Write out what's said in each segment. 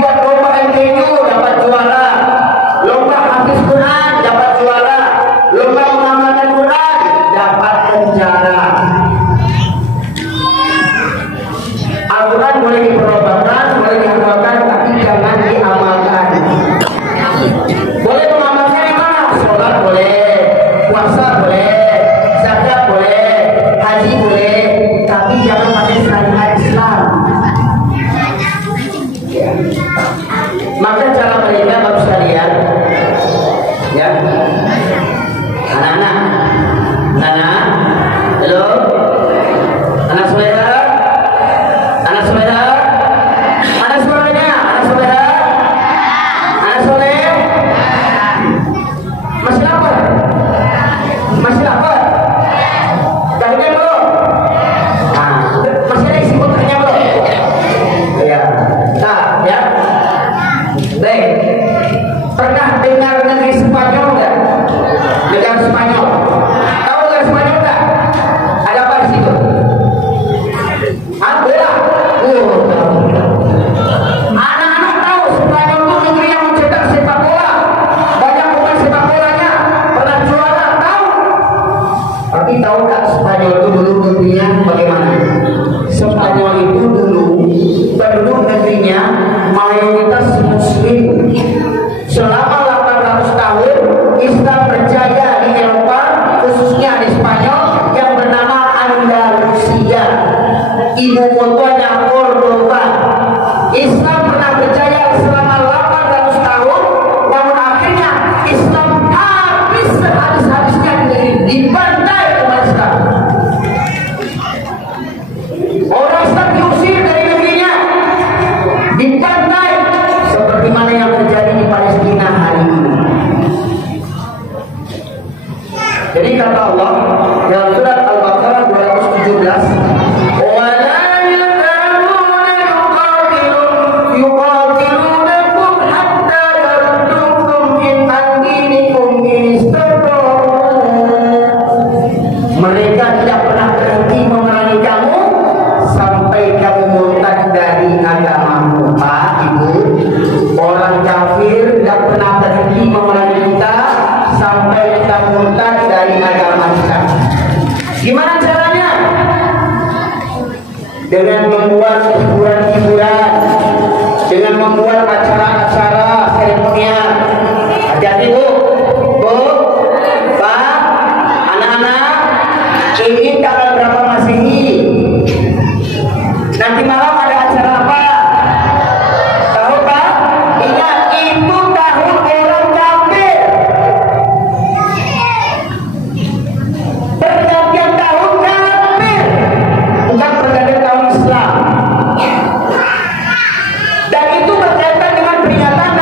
Dibuat lomba MTQ dapat juara, lomba hafiz Quran dapat juara, lomba mengamalkan Quran dapat penjara. Al-Quran boleh diperlobakan, boleh diamalkan, tapi jangan diamalkan. Boleh mengamalkan yang mana? Sholat boleh, puasa boleh, zakat boleh, haji boleh, tapi jangan pakai syariat Islam. Ya. Maka cara mereka baru sekalian, ya, anak-anak, halo, anak saudara, anak saudara, anak saudaranya, anak saudara, anak soleh, masih lapar, masih lapar, dahulunya belum, nah, masih ada isi kotaknya belum, ya, nah, ya. Baik, pernah dengar negeri Spanyol nggak? Negara Spanyol, tahu negara Spanyol nggak? Ada apa di situ? Bola. Anak-anak tahu Spanyol itu negeri yang mencetak sepak bola. Banyak pemain sepak bolanya pernah juara, tahu? Tapi tahu nggak Spanyol itu dulu negerinya bagaimana? Spanyol itu dulu penduduk negerinya mayoritas Muslim. Selama 800 tahun Islam berjaya di Eropa, khususnya di Spanyol yang bernama Andalusia. Ibu kotanya Cordoba. Islam pernah berjaya selama 800 tahun, namun akhirnya Islam habis sehabis-habisnya di negeri, dibantai umat Islam. Orang Islam diusir dari negerinya, dibantai seperti mana yang terjadi di Palestina hari ini. Jadi kata Allah dalam surat Al-Baqarah 217, وَلَا يَزَالُونَ يُقَاتِلُونَكُمْ حَتَّى يَرُدُّوكُمْ عَنْ دِينِكُمْ إِنِ اسْتَطَاعُوا. Mereka tidak pernah berhenti memerangi kamu sampai kamu murtad dari agamamu. Pak, Ibu, orang kafir tidak pernah berhenti memerangi kita sampai kita murtad dari agama kita. Gimana caranya? Dengan membuat hiburan-hiburan, dengan membuat acara-acara seremonial. Hati-hati Bu, Pak, anak-anak, ini tanggal berapa Masehi? Nanti malam ada acara apa? Tahu Pak? Ingat, itu tahun orang kafir. Pergantian tahun kafir, bukan pergantian tahun Islam. Dan itu berkaitan dengan peringatan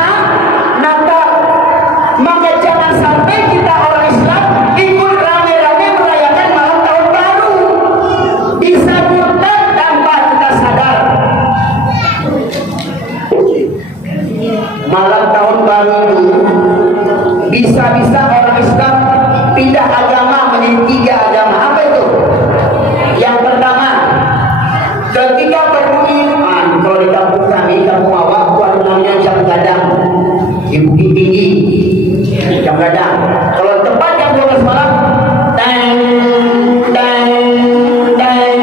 Natal. Maka jangan sampai kita orang Islam ikut rame-rame merayakan malam tahun baru, bisa murtad tanpa kita sadar. Malam tahun baru itu bisa-bisa orang Islam pindah agama menjadi 3 agama. Apa itu? Yang pertama, ketika berbunyi, kalau di kampung kami, kampung awak, ada namanya jam gadang di Bukit Tinggi, jam gadang. Kalau tepat jam 12 malam, teng teng teng,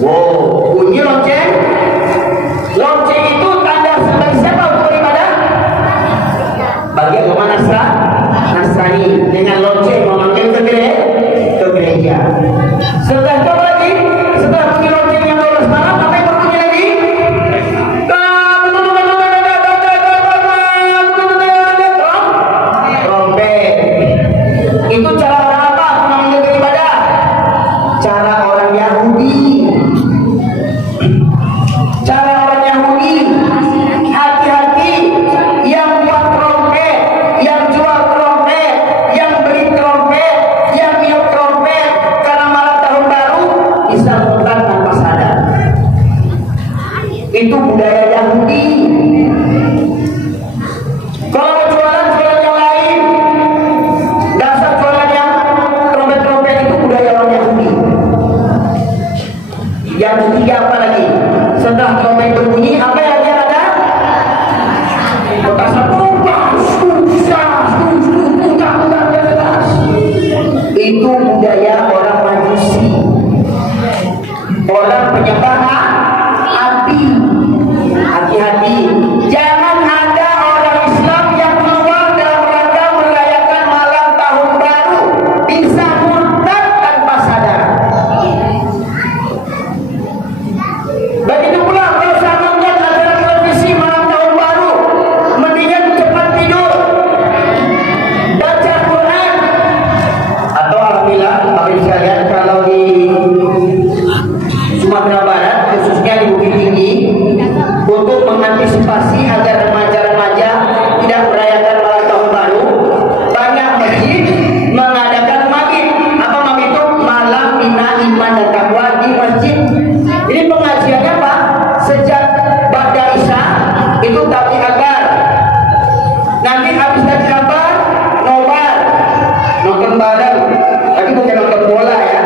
wow, bunyi lonceng. Lonceng itu tanda sebagai siapa untuk beribadah? Bagi agama Nasrani, dengan lonceng memanggil ke gereja. Setelah itu lagi, setelah bunyi lonceng yang 12 malam, apa yang berbunyi lagi? Trompet. Itu cara orang apa memanggil ke ibadah? Cara orang Yahudi. Cara orang Yahudi. Hati-hati yang buat trompet, yang jual trompet, yang beli trompet, yang niup trompet karena malam tahun baru bisa murtad tanpa sadar. Itu budaya Yahudi. Kalau mau jualan yang lain, dasar jualan yang trompet-trompet itu budaya orang Yahudi. Yang ketiga apa lagi? Setelah trompet berbunyi, apa yang ada? orang penyembah api. Hati-hati, jangan ada orang Islam yang keluar dalam rangka merayakan malam tahun baru bisa murtad tanpa sadar. Begitu pula kalau saya nonton acara televisi malam tahun baru, mendingan cepat tidur, baca Quran. Atau alhamdulillah bagi sekalian, kalau di Sumatera Barat khususnya di Bukit Tinggi, untuk mengantisipasi agar remaja-remaja tidak merayakan malam tahun baru, banyak masjid mengadakan maghrib. Apa maghrib itu? Malam bina iman dan takwa di masjid. Ini pengajiannya Pak, sejak ba'da isya itu tapi agar nanti habis dari kabar nobar, nonton bareng. Tapi bukan nonton bola ya.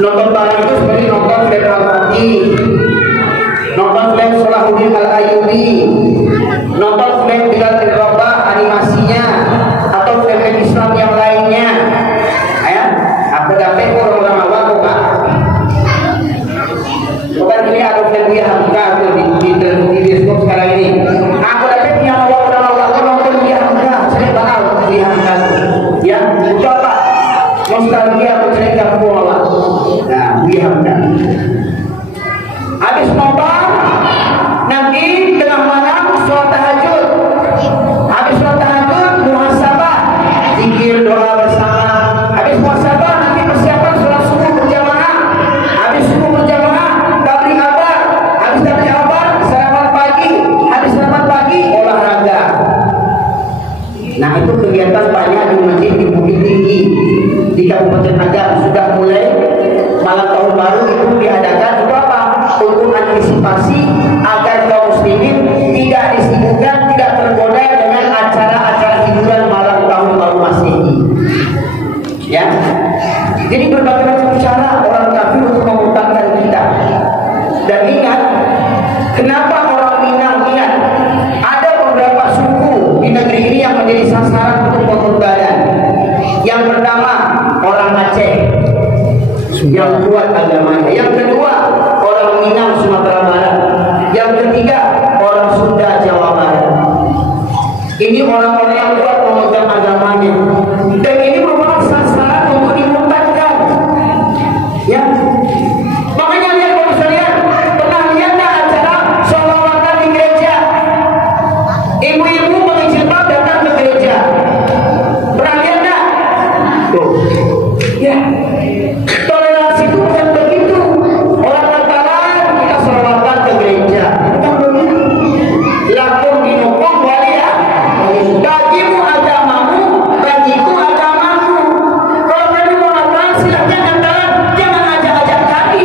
Nonton bareng itu seperti nonton film Al-Fatih, nonton film Salahuddin Al-Ayyubi, nonton film Bilal bin Rabah animasinya, atau film Islam yang lainnya. Ya, apa dapat orang awam Pak? Bukan ini ada film dia Hamka di bioskop sekarang ini. Aku dapat yang orang nonton dia Hamka, saya bakal dia Hamka. Ya, coba nostalgia bercerita bola. Nah, dia Hamka. Habis nobar, nanti tengah malam sholat tahajud. Habis sholat tahajud, muhasabah, zikir doa bersama. Habis muhasabah, nanti persiapan sholat subuh berjamaah. Habis subuh berjamaah, tabligh akbar. Habis tabligh akbar, sarapan pagi. Habis sarapan pagi, olahraga. Nah, itu kegiatan banyak di masjid di Bukit Tinggi, di Kabupaten Agam sudah mulai malam tahun baru itu diadakan. Itu apa? Untuk antisipasi agar kaum muslimin tidak disibukkan, tidak tergoda dengan acara-acara hiburan malam tahun baru Masehi. Ya, jadi berbagai macam cara orang kafir untuk memutangkan kita. Dan ingat, kenapa orang Minang ingat ada beberapa suku di negeri ini yang menjadi sasaran untuk pemurtadan. Yang pertama orang Aceh yang kuat agamanya. Yang kedua orang Minang Sumatera Barat. Yang ketiga orang Sunda Jawa Barat. Ini orang-orang yang kuat memegang agamanya. Dan ini merupakan sasaran untuk dimurtadkan. Ya. Makanya lihat Bapak sekalian, pernah lihat tak acara sholawatan di gereja? Ibu-ibu pakai jilbab datang ke gereja. Pernah lihat tak? Tuh. Ya. Toleransi itu bukan begitu. Orang Natalan kita sholawatan ke gereja, bukan begitu. Lakum dinukum waliya. Bagimu agamamu, bagiku agamaku. Kalau kami mau Natalan, silahkan Natalan, jangan ajak-ajak kami.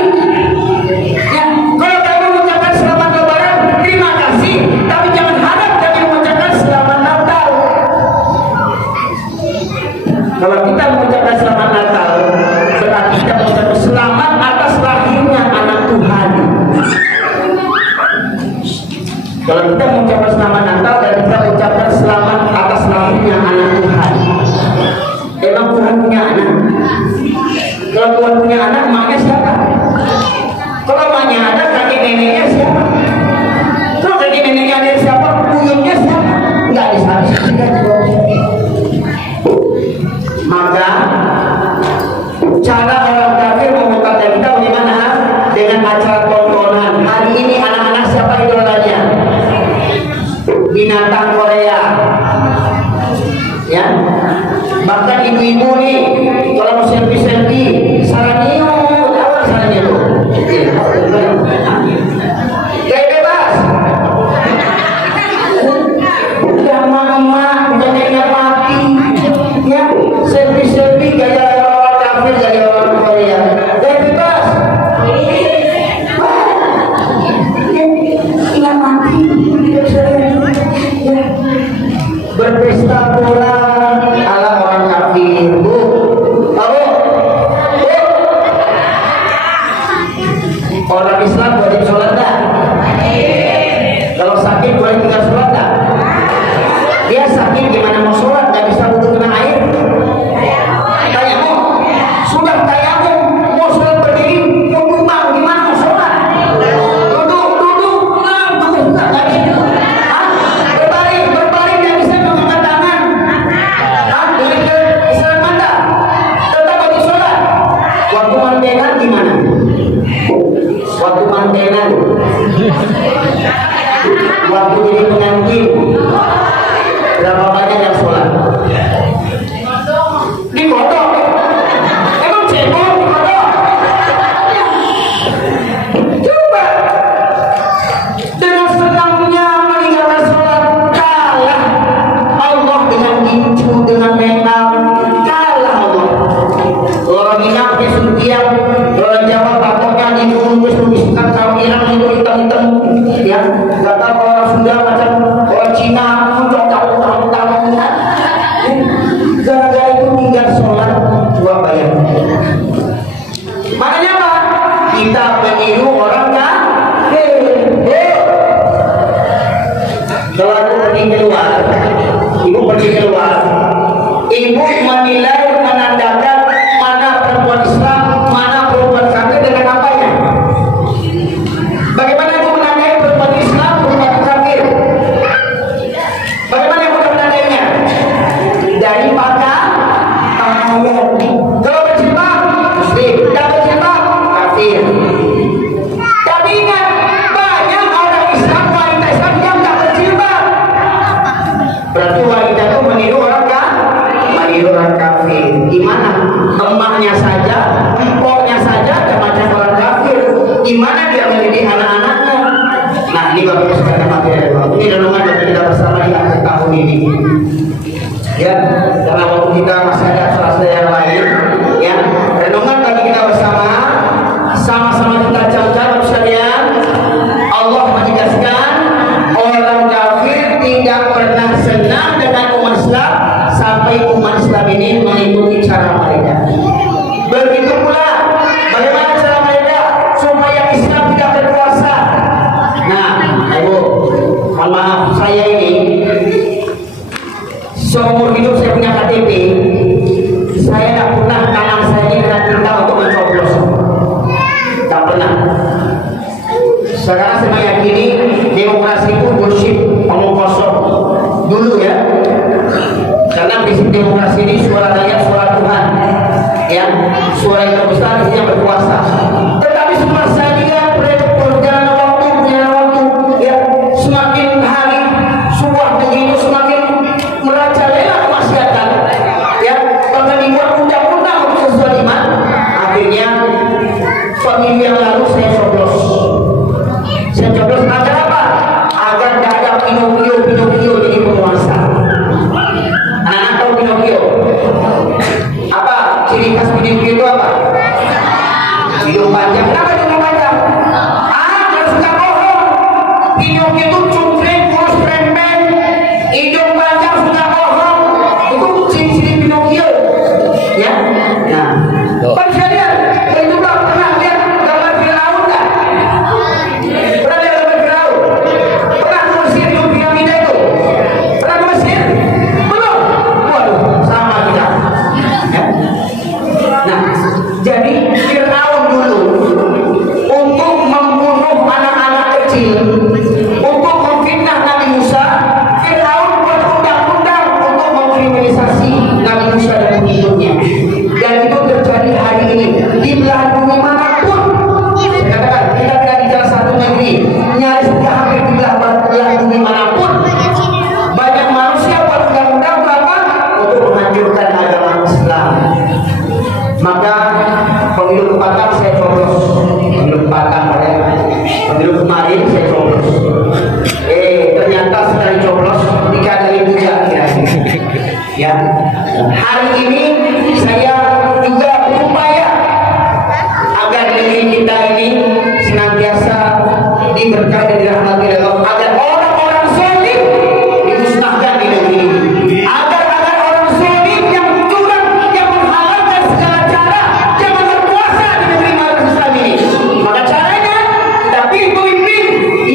Ya, kalau kami mengucapkan selamat Lebaran, terima kasih, tapi jangan harap kami mengucapkan selamat Natal. Kalau kita mengucapkan selamat Natal, berarti kita mengucapkan selamat atas lahirnya anak Tuhan. Kalau kita mengucapkan selamat Natal dan kita mengucapkan selamat atas lahirnya anak Tuhan, emang Tuhan punya anak? Kalau Tuhan punya anak, maknya siapa? Kalau maknya ada, kakek neneknya siapa? Kalau kakek neneknya ada siapa? Buyutnya siapa? Enggak bisa. Maka cara orang kafir memurtadkan kita bagaimana? Dengan acara tontonan. Hari ini anak-anak siapa idolanya? Binatang Korea. Ya. Bahkan ibu-ibu nih kalau mau selfie saranio, apa saranio? Gaya bebas. Udah emak-emak, udah nenek mati. Ya, selfie gaya orang kafir, gaya orang Korea. Gaya bebas. Nggak mati. Berpesta bola ala orang kafir. Bu, tahu? Orang Islam boleh sholat tak? Kalau sakit boleh tinggal sholat tak? Dia sakit gimana mau sholat? Gak bisa wudhu kena air? Tayamum. Sudah tayamum, mau sholat berdiri, mau tumbang Waktu jadi pengantin berapa banyak yang sholat? Digodok. Emang cebol digodok? Coba dengan senangnya meninggalkan sholat, kalah Allah dengan gincu, dengan mental, kalah Allah. Orang ingat kesuntian, orang Jawa patokan ini nulis-nuliskan kalau Irang itu hitam-hitam, ya nggak tahu orang Sunda macam orang Cina utang-utang, gara-gara itu tinggal sholat dua bayar. Makanya apa? Kita meniru orang kafir. Kalau aku pergi keluar, ibu pergi keluar, ibu menilai, menandakan mana perempuan Islam, mana perempuan kafir dengan apanya? Bagaimana ibu menandai perempuan Islam, perempuan kafir? Bagaimana ibu menandainya? Dari pakaian. Kalau berjilbab Muslim, tidak berjilbab kafir. Tapi ingat, banyak orang Islam, wanita Islam yang tidak berjilbab. Berarti wanita itu meniru orang meniru orang kafir. Gimana? Emaknya saja, empoknya saja ada macam orang kafir. Gimana dia mendidik anak-anaknya? Nah, ini bagus sekali materi. Ini renungan yang kita bersama di akhir tahun ini. Ya, karena waktu kita masih ada selasa yang lain, ya, renungan bagi kita bersama, sama-sama kita camkan sekalian. Allah menegaskan orang kafir tidak pernah senang dengan umat Islam sampai umat Islam ini mengikuti cara mereka. Begitu pula bagaimana cara mereka supaya Islam tidak berkuasa. Nah, ibu, mohon maaf, saya ini seumur hidup saya punya KTP, saya tidak pernah tangan saya ini kena tinta untuk mencoblos, tidak pernah. Sekarang saya meyakini demokrasi itu bullshit, omong kosong dulu ya, karena prinsip demokrasi ini suara rakyat, suara Tuhan, ya, suara yang terbesar yang berkuasa. Tetapi semua saya lihat perjalanan waktu, ya, semakin hari sebuah negeri itu semakin merajalela kemaksiatan, ya, bahkan dibuat undang-undang untuk kezaliman. Akhirnya pemilu yang lalu saya coblos agar apa? Agar tidak ada Pinocchio jadi penguasa. Anak-anak tahu Pinocchio? Apa ciri khas Pinocchio itu apa? Hidung panjang. Kenapa hidung panjang? Jangan suka bohong. Pinocchio itu cungkring, kurus, pendek, hidung panjang, suka bohong. Itu ciri-ciri Pinocchio, ya. Nah, Pak bisa lihat, itu pernah lihat gambar Firaun kan? Pernah lihat gambar Firaun? Pernah ke Mesir di piramida itu? Pernah ke Mesir? Belum? Waduh, sama kita. Ya. Nah, jadi Firaun dulu untuk membunuh anak-anak kecil, untuk memfitnah Nabi Musa, Firaun buat undang-undang untuk mengkriminalisasi Nabi Musa dan pengikutnya. Dan itu terjadi hari ini di belahan bumi manapun. Saya katakan, kita tidak bicara satu negeri, nyaris hampir di belahan bumi manapun. Banyak manusia buat undang-undang apa? Untuk menghancurkan agama Islam. Maka pemilu kepatang saya coblos, pemilu kepatang pemilu kemarin saya coblos. Ternyata sekali coblos 3 kali 3 kira-kira. Ya, hari ini saya juga berupaya agar negeri kita ini senantiasa diberkahi dan dirahmati Allah, agar orang-orang zalim dimusnahkan di negeri ini, agar orang zalim yang curang, yang menghalalkan segala cara, jangan berkuasa di negeri Islam ini. Maka caranya kita pilih pemimpin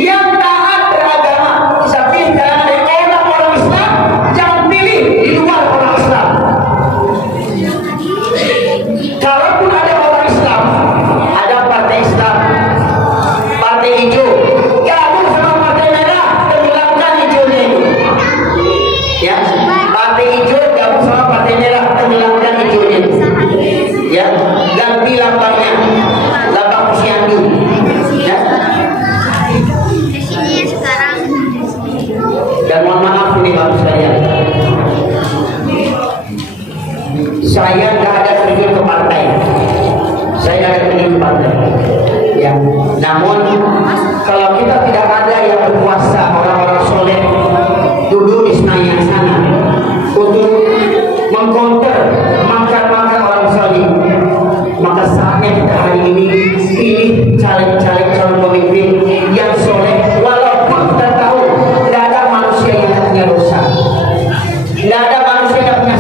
yang taat beragama, tapi jangan dari orang-orang Islam, jangan pilih di luar orang Islam. Kalaupun ada orang Islam, ada partai Islam, partai hijau, Namun kalau kita tidak ada yang berkuasa, orang-orang soleh duduk di Senayan sana untuk mengcounter makar-makar orang soleh, maka saatnya kita hari ini pilih caleg-caleg calon pemimpin yang soleh. Walaupun kita tahu tidak ada manusia yang punya dosa, tidak ada manusia yang punya